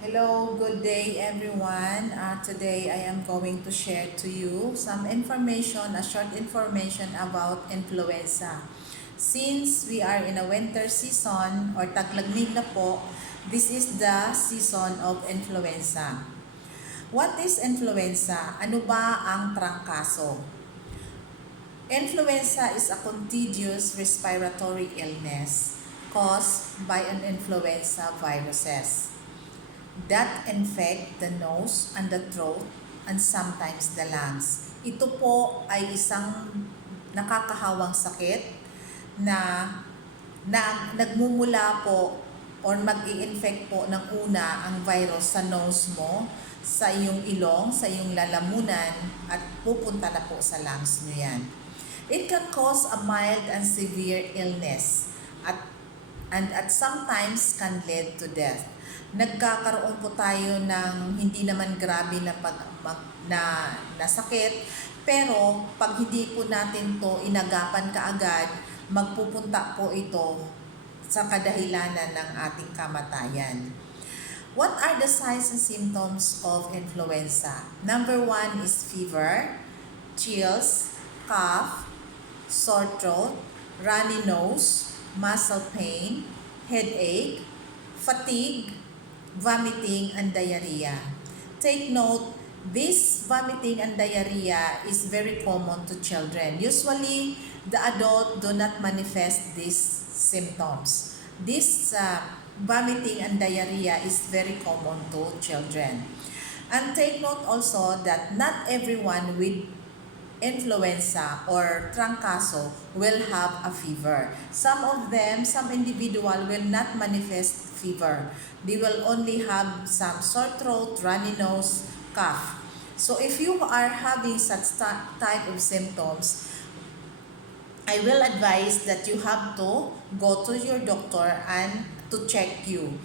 Hello, good day everyone. Today I am going to share to you some information, a short information about influenza. Since we are in a winter season or taglamig na po, this is the season of influenza. What is influenza? Ano ba ang trangkaso? Influenza is a contagious respiratory illness caused by an influenza viruses that infect the nose and the throat and sometimes the lungs. Ito po ay isang nakakahawang sakit na, nagmumula po or mag-i-infect po ng una ang virus sa nose mo, sa iyong ilong, sa iyong lalamunan at pupunta na po sa lungs nyo yan. It can cause a mild and severe illness and at sometimes can lead to death. Nagkakaroon po tayo ng hindi naman grabe na na sakit, pero pag hindi po natin to inagapan kaagad, magpupunta po ito sa kadahilanan ng ating kamatayan. What are the signs and symptoms of influenza? Number 1 is fever, chills, cough, sore throat, runny nose, muscle pain, headache, fatigue, vomiting, and diarrhea. Take note, this vomiting and diarrhea is very common to children. Usually, the adult do not manifest these symptoms. This vomiting and diarrhea is very common to children. And take note also that not everyone with influenza or trangkaso will have a fever. Some individual will not manifest fever. They will only have some sore throat, runny nose, cough. So if you are having such type of symptoms, I will advise that you have to go to your doctor and to check you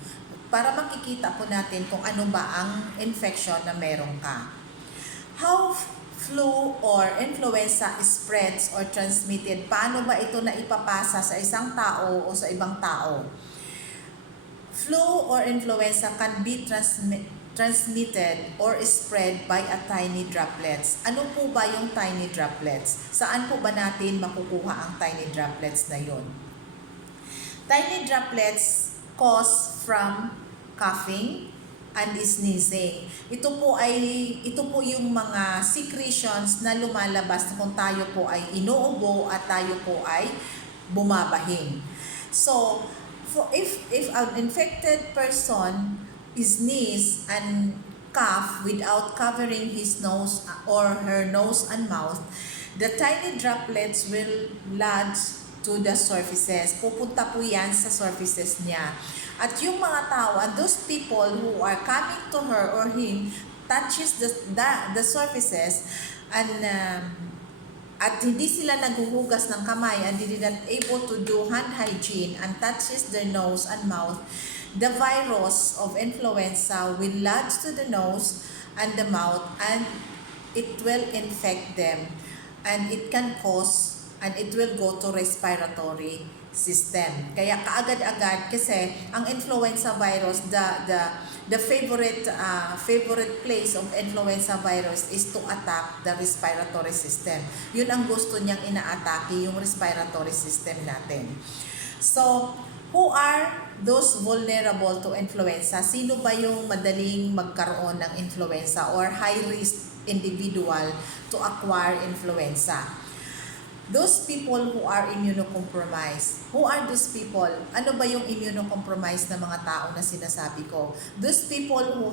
para makikita po natin kung ano ba ang infection na meron ka. How flu or influenza spreads or transmitted? Paano ba ito na ipapasa sa isang tao o sa ibang tao? Flu or influenza can be transmitted or spread by a tiny droplets. Ano po ba yung tiny droplets? Saan po ba natin makukuha ang tiny droplets na yon? Tiny droplets cause from coughing and sneezing. Ito po yung mga secretions na lumalabas kung tayo po ay inuubo at tayo po ay bumabahing. So, if an infected person sneeze and cough without covering his nose or her nose and mouth, the tiny droplets will lodge to the surfaces. Pupunta po yan sa surfaces niya. At yung mga tao, and those people who are coming to her or him, touches the surfaces and at hindi sila naghuhugas ng kamay and they not able to do hand hygiene and touches their nose and mouth, the virus of influenza will lodge to the nose and the mouth and it will infect them and it can cause and it will go to respiratory system. Kaya kaagad-agad kasi ang influenza virus, the favorite place of influenza virus is to attack the respiratory system. Yun ang gusto niyang inaatake, yung respiratory system natin. So, who are those vulnerable to influenza? Sino ba yung madaling magkaroon ng influenza or high risk individual to acquire influenza? Those people who are immunocompromised. Who are those people? Ano ba yung immunocompromised na mga tao na sinasabi ko? Those people who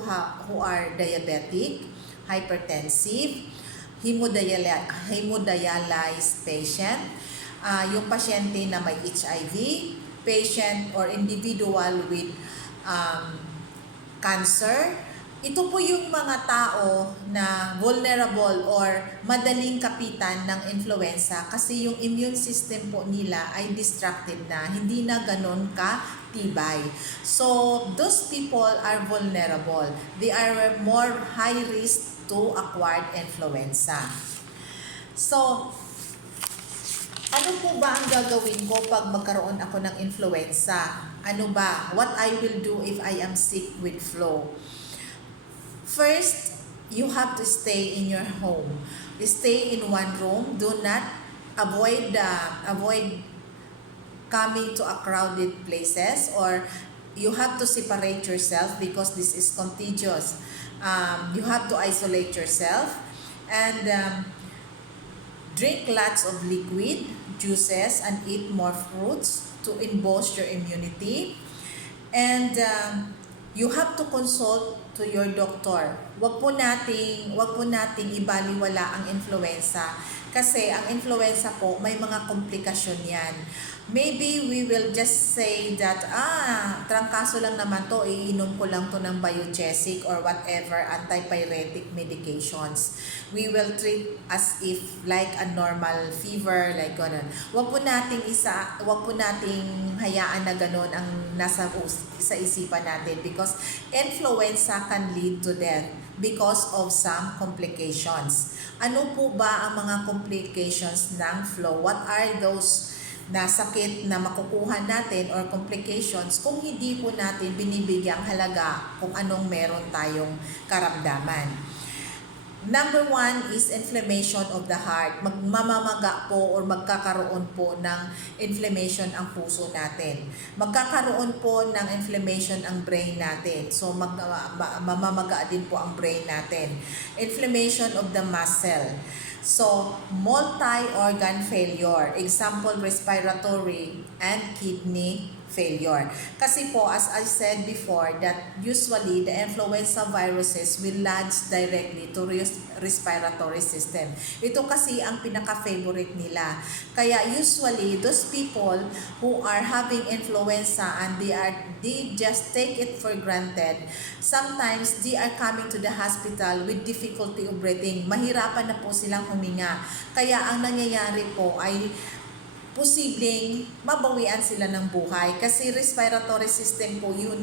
are diabetic, hypertensive, hemodialyzed patient, yung pasyente na may HIV, patient or individual with cancer. Ito po yung mga tao na vulnerable or madaling kapitan ng influenza kasi yung immune system po nila ay distracted na, hindi na ganun katibay. So, those people are vulnerable. They are more high risk to acquired influenza. So, Ano po ba ang gagawin ko pag magkaroon ako ng influenza? Ano ba? What I will do if I am sick with flu? First, you have to stay in your home. Stay in one room. Do not avoid coming to a crowded places, or you have to separate yourself because this is contagious. You have to isolate yourself and drink lots of liquid, juices, and eat more fruits to boost your immunity. And you have to consult to your doctor. Wag po nating ibaliwala ang influenza kasi ang influenza po may mga komplikasyon yan. Maybe we will just say that, trangkaso lang naman to, iinom ko lang to ng biogesic or whatever antipyretic medications. We will treat as if like a normal fever, like ganun. Wag po nating hayaan na ganun ang sa isipan natin because influenza can lead to death because of some complications. Ano po ba ang mga complications ng flu? What are those na sakit na makukuha natin or complications kung hindi po natin binibigyang halaga kung anong meron tayong karamdaman? Number 1 is inflammation of the heart. Magmamamaga po or magkakaroon po ng inflammation ang puso natin. Magkakaroon po ng inflammation ang brain natin. So mamamaga din po ang brain natin. Inflammation of the muscle. So multi-organ failure. Example, respiratory and kidney failure. Kasi po, as I said before, that usually the influenza viruses will lodge directly to respiratory system. Ito kasi ang pinaka-favorite nila. Kaya usually, those people who are having influenza and they just take it for granted, sometimes they are coming to the hospital with difficulty of breathing. Mahirapan na po silang huminga. Kaya ang nangyayari po ay posibleng mabawian sila ng buhay kasi respiratory system po yun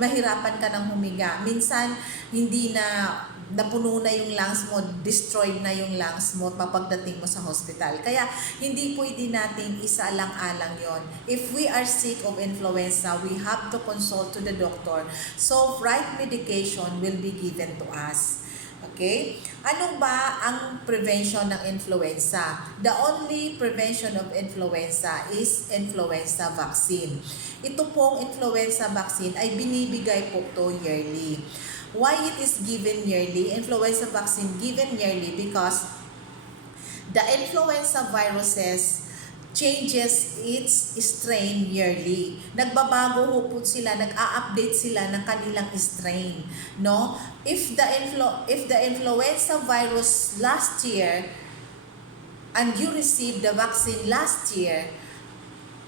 mahirapan ka ng humiga. Minsan hindi na napuno na yung lungs mo, destroyed na yung lungs mo pagdating mo sa hospital. Kaya hindi pwede nating isaalang-alang yon. If we are sick of influenza, we have to consult to the doctor. So right medication will be given to us. Okay? Ano ba ang prevention ng influenza? The only prevention of influenza is influenza vaccine. Ito pong influenza vaccine ay binibigay po to yearly. Why it is given yearly? Influenza vaccine given yearly because the influenza viruses changes its strain yearly. Nagbabago po sila, nag-a-update sila ng kanilang strain, no? If the influenza virus last year and you received the vaccine last year,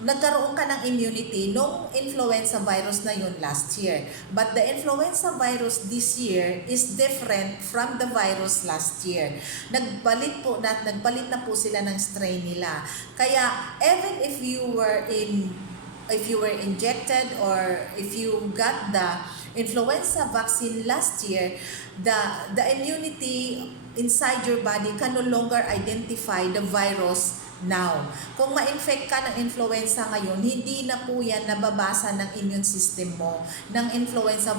nagkaroon ka ng immunity nung influenza virus na yun last year. But the influenza virus this year is different from the virus last year. Nagpalit na po sila ng strain nila. Kaya even if you were injected or if you got the influenza vaccine last year, the immunity inside your body can no longer identify the virus now. Kung ma-infect ka ng influenza ngayon, hindi na po yan nababasa ng immune system mo, ng influenza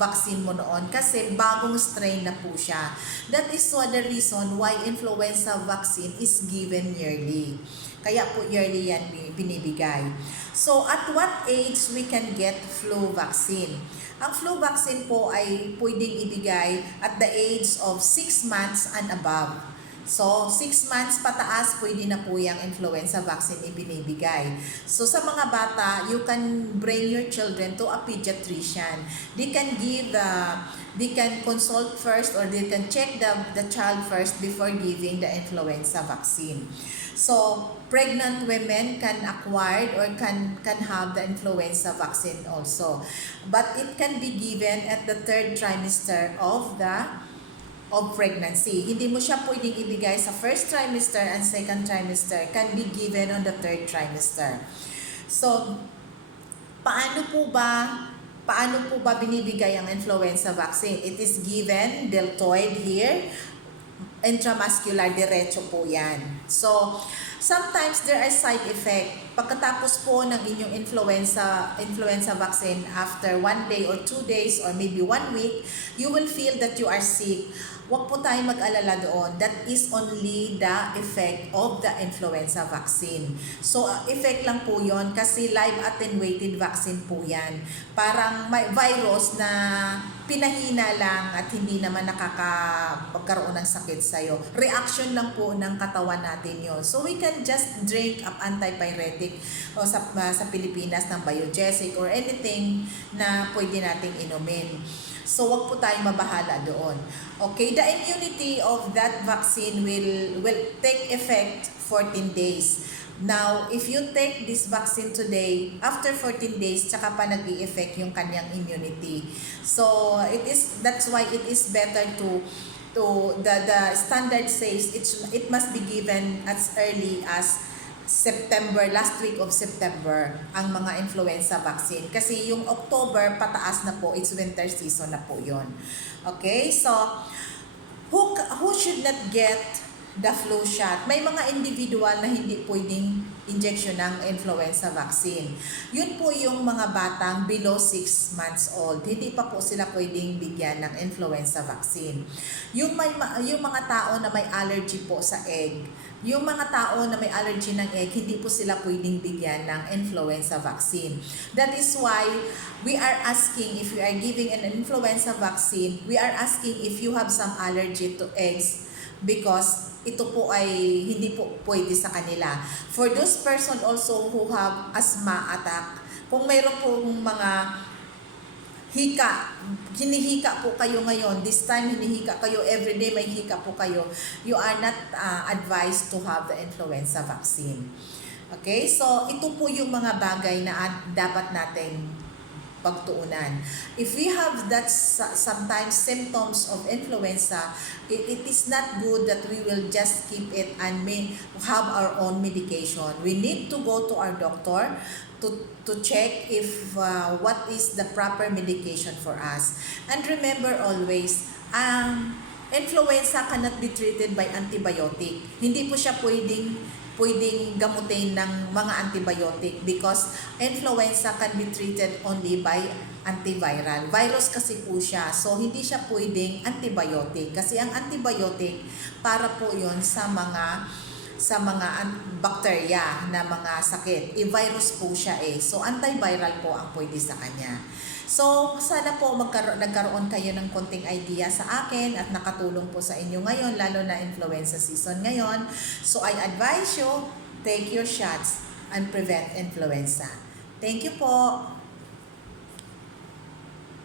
vaccine mo noon kasi bagong strain na po siya. That is the reason why influenza vaccine is given yearly. Kaya po yearly yan binibigay. So at what age we can get flu vaccine? Ang flu vaccine po ay pwedeng ibigay at the age of 6 months and above. So, 6 months pataas, pwede na po yung influenza vaccine ibinibigay. So, sa mga bata, you can bring your children to a pediatrician. They can consult first or they can check the child first before giving the influenza vaccine. So, pregnant women can acquire or can have the influenza vaccine also. But it can be given at the 3rd trimester of pregnancy. Hindi mo siya pwedeng ibigay sa 1st trimester and 2nd trimester. Can be given on the 3rd trimester. So, paano po ba binibigay ang influenza vaccine? It is given deltoid here. intramuscular, diretso po yan. So, sometimes there are side effect. Pagkatapos po ng inyong influenza vaccine, after 1 day or 2 days or maybe 1 week, you will feel that you are sick. Huwag po tayong mag-alala doon. That is only the effect of the influenza vaccine. So, effect lang po yon kasi live attenuated vaccine po yan. Parang may virus na pinahina lang at hindi naman magkaroon ng sakit sa'yo. Reaction lang po ng katawan natin yon. So, we can just drink up antipyretic o sa Pilipinas ng biogesic or anything na pwede nating inumin. So, wag po tayong mabahala doon. Okay, the immunity of that vaccine will take effect 14 days. Now, if you take this vaccine today, after 14 days, tsaka pa nag-i-effect yung kanyang immunity. So, that's why it is better to the standard says it must be given as early as September, last week of September, ang mga influenza vaccine. Kasi yung October, pataas na po, it's winter season na po yon. Okay, so, who should not get the flu shot? May mga individual na hindi pwedeng injection ng influenza vaccine. Yun po yung mga batang below 6 months old. Hindi pa po sila pwedeng bigyan ng influenza vaccine. Yung mga tao na may allergy po sa egg, yung mga tao na may allergy ng egg, hindi po sila pwedeng bigyan ng influenza vaccine. That is why we are asking, if we are giving an influenza vaccine, we are asking if you have some allergy to eggs because ito po ay hindi po pwede sa kanila. For those person also who have asthma attack, kung mayroon pong mga hinihika po kayo ngayon, this time hinihika kayo, everyday may hika po kayo, you are not advised to have the influenza vaccine. Okay, so ito po yung mga bagay na dapat natin pagtuunan. If we have that sometimes symptoms of influenza, it is not good that we will just keep it and may have our own medication. We need to go to our doctor to check if what is the proper medication for us. And remember always, influenza cannot be treated by antibiotic. Hindi po siya pwedeng gamutin ng mga antibiotic because influenza can be treated only by antiviral. Virus kasi po siya. So, hindi siya pwedeng antibiotic. Kasi ang antibiotic, para po yon sa mga bakterya na mga sakit. Virus po siya eh. So, antiviral po ang pwede sa kanya. So, sana po nagkaroon kayo ng konting idea sa akin at nakatulong po sa inyo ngayon, lalo na influenza season ngayon. So, I advise you, take your shots and prevent influenza. Thank you po.